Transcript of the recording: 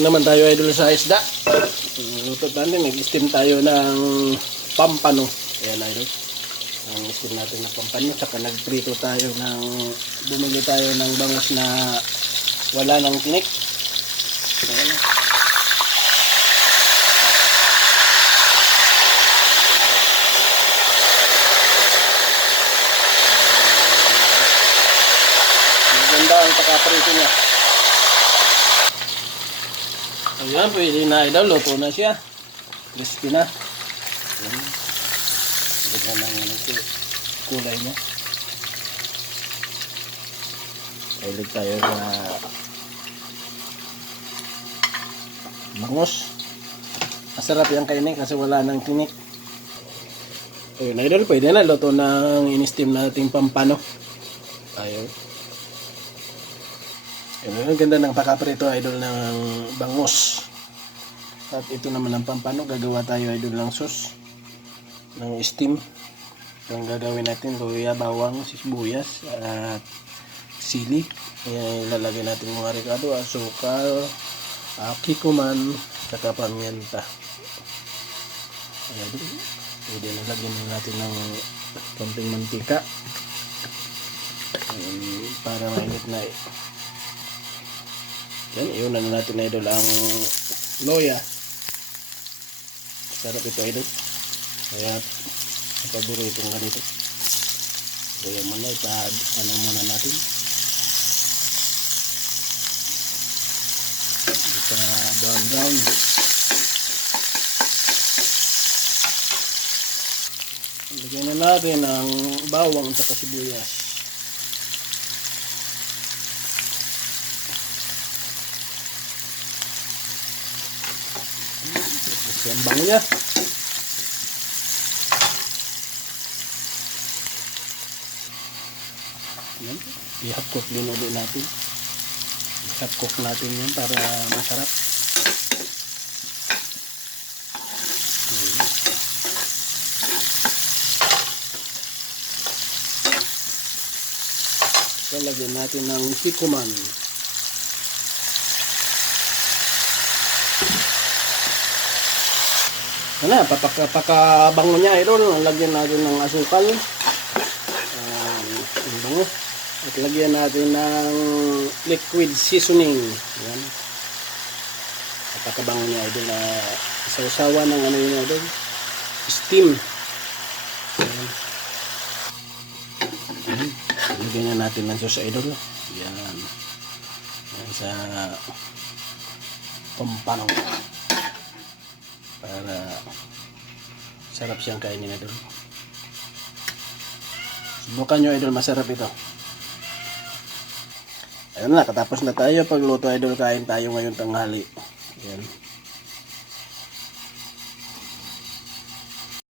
Naman tayo idol sa isda. Luto natin, nag-steam tayo ng pampano. Ayan idol. Ang steam natin ng pampano. Saka nagprito tayo ng, bumili tayo ng bangus na wala ng tinik. Ayan. Maganda ang pagkaprito niya. Ayan, pwede na idol. Luto na siya. Crispy na. Ayan. Ganda na yung kulay niya. Hilig tayo sa bangus. Masarap yung kainin kasi wala nang tinik. Ayun idol, pwede na. Luto ng in-steam nating pampano. Ayun. Ang ganda ng pakaprito idol ng bangus. At ito naman ang pampano. Gagawa tayo idol ng sauce ng steam. Ang gagawin natin luya, bawang, sibuyas at sili. Ayan, ilalagay natin mga ricado, asukal, kikuman, saka pamienta. Ayan, pwede na lagyan natin ng konting mantika. Ayan, para mainit na yan, iyon na natin idol ang loya. Sarap ito idol. Kaya paborito itong ganito. Loya muna, ano muna natin. Brown. Lagyan na natin ang bawang at sibuyas. Ang bango niya. Yan. I-half cook din ulit natin. I-half cook natin yan para masarap. So, lagyan natin ng kikuman. Ano, pakabango niya idol. Lagyan natin ng asukal. Ang bango. At lagyan natin ng liquid seasoning. Ayan. Pakabango niya idol na sausawa ng ano yun idol. Steam. Ayan. Ayan. Lagyan na natin ng sauce idol. Ayan. Ayan sa pampano. Para sarap siyang kainin idol. Subukan nyo idol, masarap ito. Ayun na, katapos na tayo pagluto idol, kain tayo ngayon tanghali. Ayan.